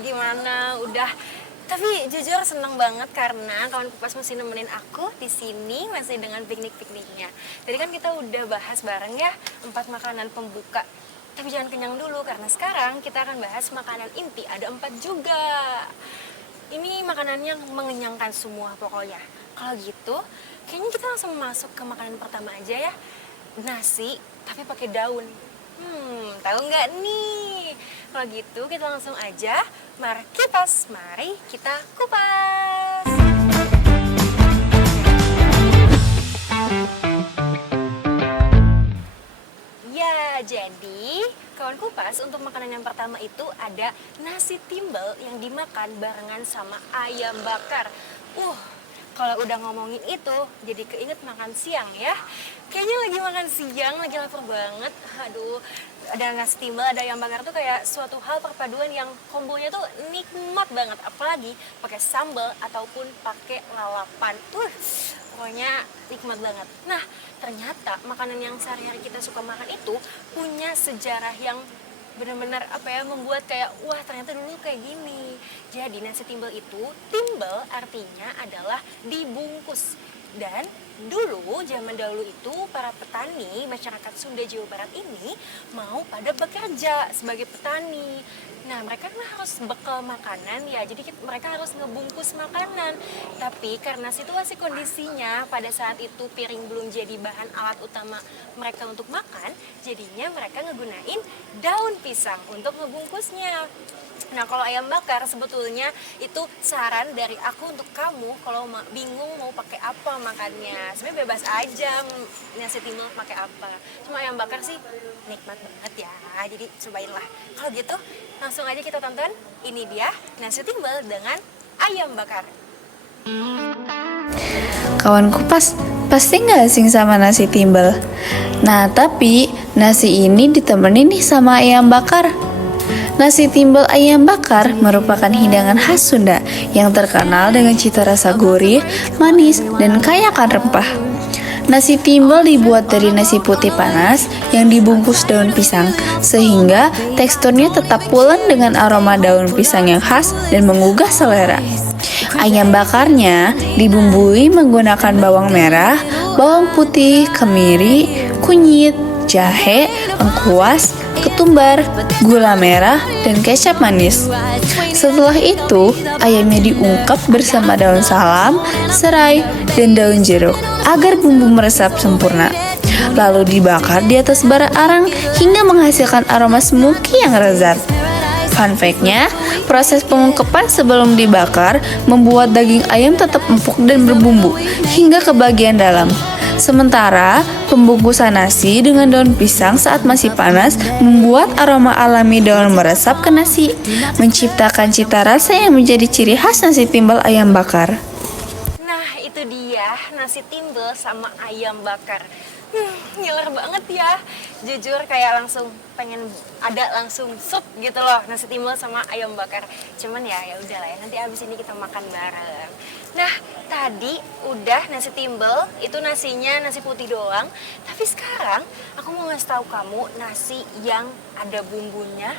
Gimana? Udah. Tapi jujur seneng banget karena kawan kupas masih nemenin aku di sini masih dengan piknik-pikniknya. Jadi kan kita udah bahas bareng ya 4 makanan pembuka. Tapi jangan kenyang dulu karena sekarang kita akan bahas makanan inti. Ada 4 juga. Ini makanan yang mengenyangkan semua pokoknya. Kalau gitu, kayaknya kita langsung masuk ke makanan pertama aja ya. Nasi tapi pakai daun. Tahu nggak nih? Kalau gitu kita langsung aja, mari kita kupas. Ya, jadi kawan kupas untuk makanan yang pertama itu ada nasi timbel yang dimakan barengan sama ayam bakar. Kalau udah ngomongin itu, jadi keinget makan siang ya. Kayaknya lagi makan siang, lagi lapar banget. Aduh, ada nasi timbel, ada ayam bakar tuh kayak suatu hal perpaduan yang kombonya tuh nikmat banget. Apalagi pakai sambal ataupun pakai lalapan. Pokoknya nikmat banget. Nah, ternyata makanan yang sehari-hari kita suka makan itu punya sejarah yang benar-benar membuat kayak wah ternyata dulu kayak gini. Jadi nasi timbel itu, timbel artinya adalah dibungkus. Dan dulu zaman dahulu itu para petani masyarakat Sunda Jawa Barat ini mau pada bekerja sebagai petani. Nah mereka kan harus bekal makanan ya, jadi mereka harus ngebungkus makanan. Tapi karena situasi kondisinya pada saat itu piring belum jadi bahan alat utama mereka untuk makan, jadinya mereka ngegunain daun pisang untuk ngebungkusnya. Nah kalau ayam bakar sebetulnya itu saran dari aku untuk kamu kalau bingung mau pakai apa makannya. Sebenarnya bebas aja nasi timbel pakai apa. Cuma ayam bakar sih nikmat banget ya. Jadi cobainlah. Kalau gitu langsung aja kita tonton. Ini dia nasi timbel dengan ayam bakar. Kawan kupas, pasti nggak asing sama nasi timbel? Nah, tapi nasi ini ditemenin nih sama ayam bakar. Nasi timbel ayam bakar merupakan hidangan khas Sunda yang terkenal dengan cita rasa gurih, manis, dan kaya akan rempah. Nasi timbel dibuat dari nasi putih panas yang dibungkus daun pisang, sehingga teksturnya tetap pulen dengan aroma daun pisang yang khas dan menggugah selera. Ayam bakarnya dibumbui menggunakan bawang merah, bawang putih, kemiri, kunyit, jahe, lengkuas, ketumbar, gula merah, dan kecap manis. Setelah itu, ayamnya diungkep bersama daun salam, serai, dan daun jeruk agar bumbu meresap sempurna. Lalu dibakar di atas bara arang hingga menghasilkan aroma smoky yang lezat. Fun fact-nya, proses pengungkepan sebelum dibakar membuat daging ayam tetap empuk dan berbumbu hingga ke bagian dalam. Sementara pembungkusan nasi dengan daun pisang saat masih panas membuat aroma alami daun meresap ke nasi, menciptakan cita rasa yang menjadi ciri khas nasi timbel ayam bakar. Nah itu dia nasi timbel sama ayam bakar. Ngiler banget ya. Jujur kayak langsung pengen ada langsung sup gitu loh, nasi timbel sama ayam bakar. Cuman ya udahlah ya, nanti abis ini kita makan bareng. Nah, tadi udah nasi timbel, itu nasinya nasi putih doang. Tapi sekarang aku mau ngasih tahu kamu nasi yang ada bumbunya,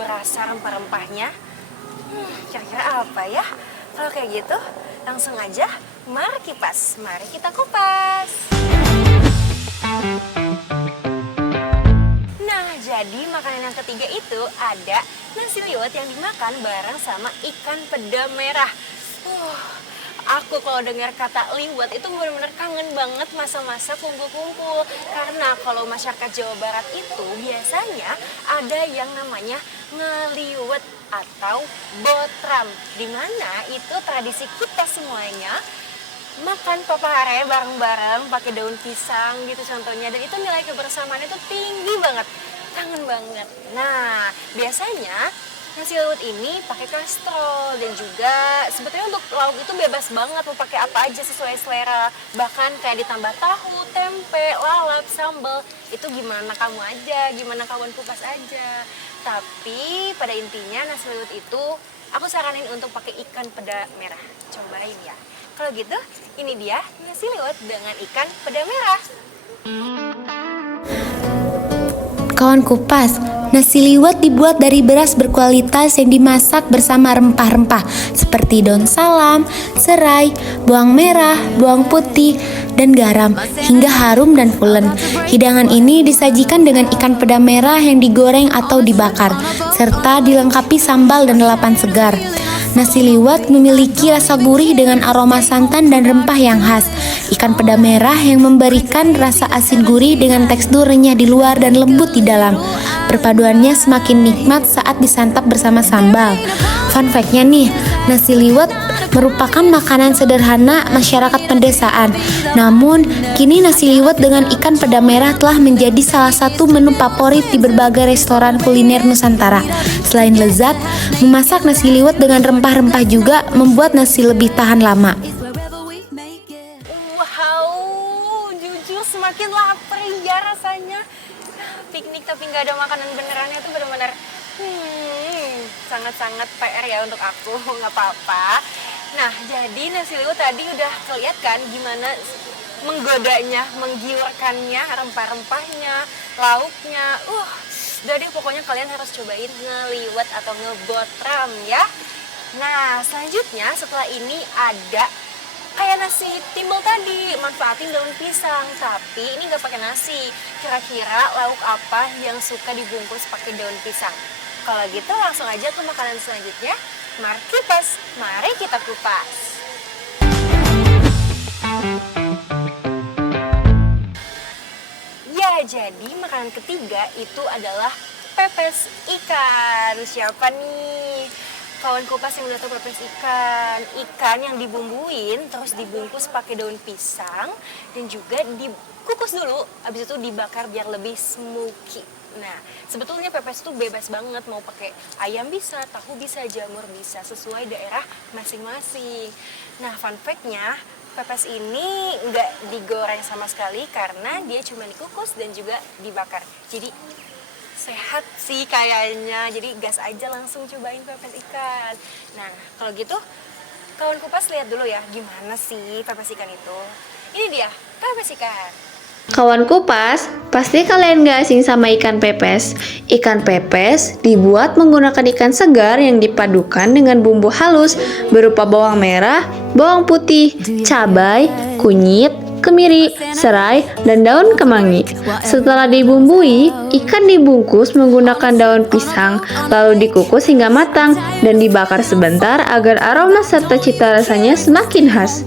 berasa rempah-rempahnya. Kira-kira apa ya? Kalau kayak gitu, langsung aja mari kipas, mari kita kupas. Nah, jadi makanan yang ketiga itu ada nasi liwet yang dimakan bareng sama ikan peda merah. Aku kalau dengar kata liwet itu benar-benar kangen banget masa-masa kumpul-kumpul. Karena kalau masyarakat Jawa Barat itu biasanya ada yang namanya ngeliwet atau botram. Dimana itu tradisi kita semuanya makan papahare bareng-bareng pakai daun pisang gitu contohnya. Dan itu nilai kebersamaan itu tinggi banget. Kangen banget. Nah, biasanya Nasi liwet ini pakai kastrol dan juga sebetulnya untuk lauk itu bebas banget mau pakai apa aja sesuai selera. Bahkan kayak ditambah tahu, tempe, lalap, sambal itu gimana kamu aja, gimana kawan kupas aja. Tapi pada intinya nasi liwet itu aku saranin untuk pakai ikan peda merah. Cobain ya. Kalau gitu ini dia nasi liwet dengan ikan peda merah. Kawan kupas, nasi liwet dibuat dari beras berkualitas yang dimasak bersama rempah-rempah seperti daun salam, serai, bawang merah, bawang putih, dan garam hingga harum dan pulen. Hidangan ini disajikan dengan ikan peda merah yang digoreng atau dibakar, serta dilengkapi sambal dan lalapan segar. Nasi liwet memiliki rasa gurih dengan aroma santan dan rempah yang khas. Ikan peda merah yang memberikan rasa asin gurih dengan tekstur renyah di luar dan lembut di dalam. Perpaduannya semakin nikmat saat disantap bersama sambal. Fun fact-nya nih, nasi liwet merupakan makanan sederhana masyarakat pedesaan. Namun, kini nasi liwet dengan ikan peda merah telah menjadi salah satu menu favorit di berbagai restoran kuliner Nusantara. Selain lezat, memasak nasi liwet dengan rempah-rempah juga membuat nasi lebih tahan lama. Wow, jujur semakin lapar ya rasanya. Piknik tapi nggak ada makanan benerannya itu benar-benar sangat-sangat PR ya untuk aku. Nggak apa-apa. Nah, jadi nasi liwet tadi udah kelihatan kan gimana menggodanya, menggiurkannya, rempah-rempahnya, lauknya. Jadi pokoknya kalian harus cobain ngeliwet atau ngebotram ya. Nah, selanjutnya setelah ini ada kayak nasi timbel tadi, manfaatin daun pisang, tapi ini nggak pakai nasi. Kira-kira lauk apa yang suka dibungkus pakai daun pisang? Kalau gitu langsung aja ke makanan selanjutnya. Mari kupas, mari kita kupas. Ya, jadi makanan ketiga itu adalah pepes ikan. Siapa nih kawan kupas yang udah tahu pepes ikan? Ikan yang dibumbuin terus dibungkus pakai daun pisang dan juga dikukus dulu, habis itu dibakar biar lebih smoky. Nah, sebetulnya pepes itu bebas banget, mau pakai ayam bisa, tahu bisa, jamur bisa, sesuai daerah masing-masing. Nah, fun fact-nya, pepes ini nggak digoreng sama sekali karena dia cuma dikukus dan juga dibakar. Jadi sehat sih kayaknya, jadi gas aja langsung cobain pepes ikan. Nah, kalau gitu kawan kupas lihat dulu ya gimana sih pepes ikan itu. Ini dia pepes ikan. Kawan kupas, pasti kalian gak asing sama ikan pepes. Ikan pepes dibuat menggunakan ikan segar yang dipadukan dengan bumbu halus berupa bawang merah, bawang putih, cabai, kunyit, kemiri, serai, dan daun kemangi. Setelah dibumbui, ikan dibungkus menggunakan daun pisang, lalu dikukus hingga matang dan dibakar sebentar agar aroma serta cita rasanya semakin khas.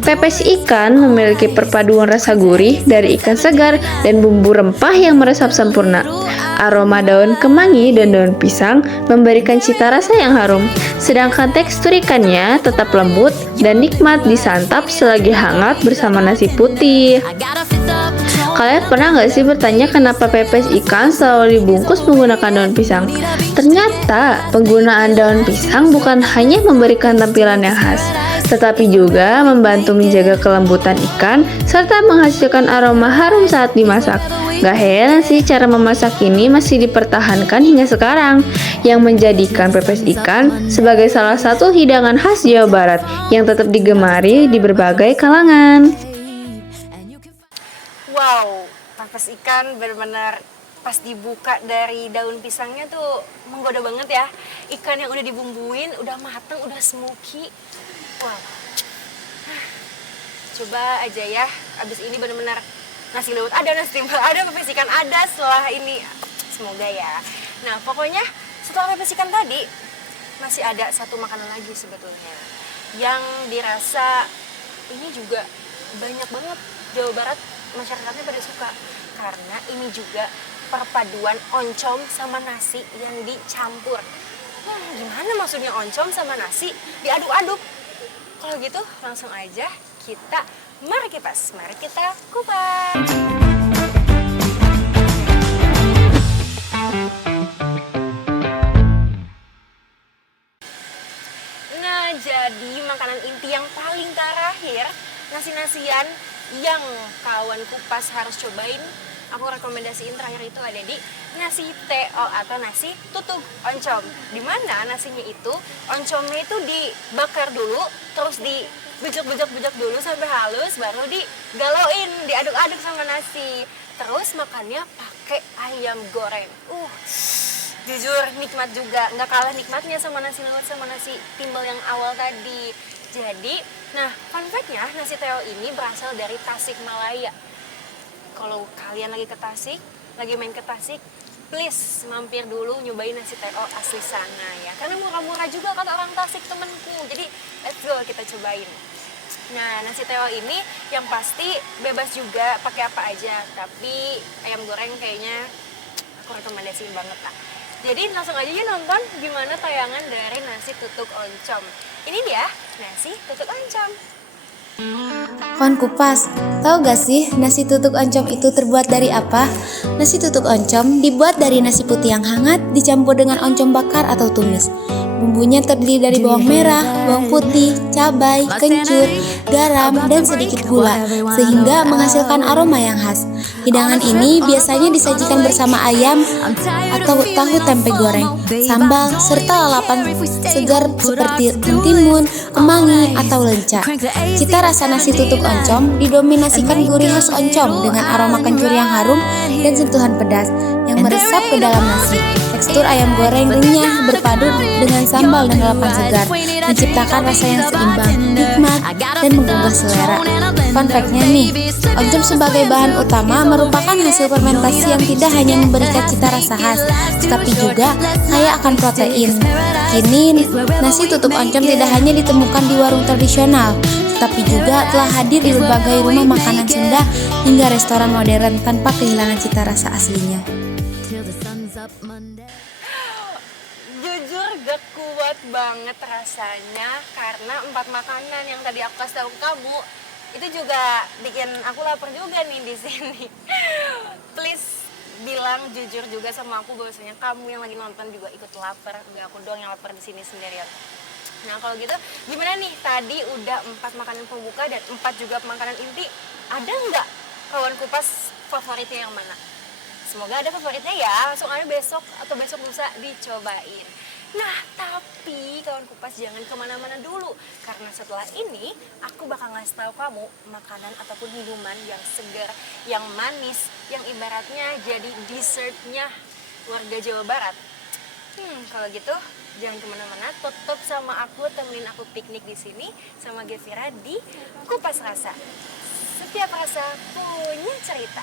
Pepes ikan memiliki perpaduan rasa gurih dari ikan segar dan bumbu rempah yang meresap sempurna. Aroma daun kemangi dan daun pisang memberikan cita rasa yang harum, sedangkan tekstur ikannya tetap lembut dan nikmat disantap selagi hangat bersama nasi putih. Kalian pernah nggak sih bertanya kenapa pepes ikan selalu dibungkus menggunakan daun pisang? Ternyata penggunaan daun pisang bukan hanya memberikan tampilan yang khas, tetapi juga membantu menjaga kelembutan ikan serta menghasilkan aroma harum saat dimasak. Gak heran sih cara memasak ini masih dipertahankan hingga sekarang, yang menjadikan pepes ikan sebagai salah satu hidangan khas Jawa Barat yang tetap digemari di berbagai kalangan. Wow, pepes ikan benar-benar pas dibuka dari daun pisangnya tuh menggoda banget ya. Ikan yang udah dibumbuin, udah mateng, udah smoky. Wow. Coba aja ya, abis ini benar-benar nasi liwet ada, nasi timbel ada, pepes ikan ada setelah ini. Semoga ya. Nah, pokoknya setelah pepes ikan tadi, masih ada satu makanan lagi sebetulnya. Yang dirasa ini juga banyak banget Jawa Barat masyarakatnya pada suka. Karena ini juga perpaduan oncom sama nasi yang dicampur. Gimana maksudnya oncom sama nasi diaduk-aduk? Kalau gitu langsung aja kita mari kipas, mari kita kupas. nasi-nasian yang kawan kupas harus cobain, aku rekomendasiin terakhir itu ada di nasi TO atau nasi tutug oncom. Dimana nasinya itu, oncomnya itu dibakar dulu, terus dibejek-bejek dulu sampai halus, baru digaloin, diaduk-aduk sama nasi. Terus makannya pakai ayam goreng. Jujur nikmat juga, nggak kalah nikmatnya sama nasi liwet sama nasi timbel yang awal tadi. Jadi, nah fun fact-nya nasi TO ini berasal dari Tasikmalaya. Kalau kalian lagi ke Tasik, lagi main ke Tasik, please mampir dulu nyobain nasi TO asli sana ya. Karena murah-murah juga kata orang Tasik temenku. Jadi let's go kita cobain. Nah nasi TO ini yang pasti bebas juga pakai apa aja. Tapi ayam goreng kayaknya aku rekomendasiin banget lah. Jadi langsung aja nonton gimana tayangan dari nasi tutug oncom. Ini dia nasi tutug oncom. Kawan kupas, tahu gak sih nasi tutug oncom itu terbuat dari apa? Nasi tutug oncom dibuat dari nasi putih yang hangat dicampur dengan oncom bakar atau tumis. Bumbunya terdiri dari bawang merah, bawang putih, cabai, kencur, garam, dan sedikit gula, sehingga menghasilkan aroma yang khas. Hidangan ini biasanya disajikan bersama ayam atau tahu tempe goreng, sambal, serta lalapan segar seperti mentimun, kemangi, atau lenca. Cita rasa nasi tutug oncom didominasikan gurih khas oncom dengan aroma kencur yang harum dan sentuhan pedas yang meresap ke dalam nasi. Tekstur ayam goreng renyah berpadu dengan sambal dan lalapan segar, menciptakan rasa yang seimbang, nikmat, dan menggugah selera. Fun fact-nya nih, oncom sebagai bahan utama merupakan hasil fermentasi yang tidak hanya memberikan cita rasa khas, tetapi juga kaya akan protein. Kini, nasi tutug oncom tidak hanya ditemukan di warung tradisional, tetapi juga telah hadir di berbagai rumah makanan Sunda hingga restoran modern tanpa kehilangan cita rasa aslinya. Jujur gak kuat banget rasanya karena 4 makanan yang tadi aku kasih tahu ke kamu itu juga bikin aku lapar juga nih di sini. Please bilang jujur juga sama aku bahwasanya kamu yang lagi nonton juga ikut lapar, gak aku doang yang lapar di sini sendirian. Nah kalau gitu gimana nih, tadi udah 4 makanan pembuka dan 4 juga makanan inti. Ada nggak kawan kupas favoritnya yang mana? Semoga ada favoritnya ya, langsung aja besok atau besok lusa dicobain. Nah tapi kawan kupas jangan kemana-mana dulu, karena setelah ini aku bakal ngasih tahu kamu makanan ataupun minuman yang segar, yang manis, yang ibaratnya jadi dessertnya warga Jawa Barat. Kalau gitu jangan kemana-mana, tetap sama aku, temenin aku piknik di sini sama Gevira di Kupas Rasa. Setiap rasa punya cerita.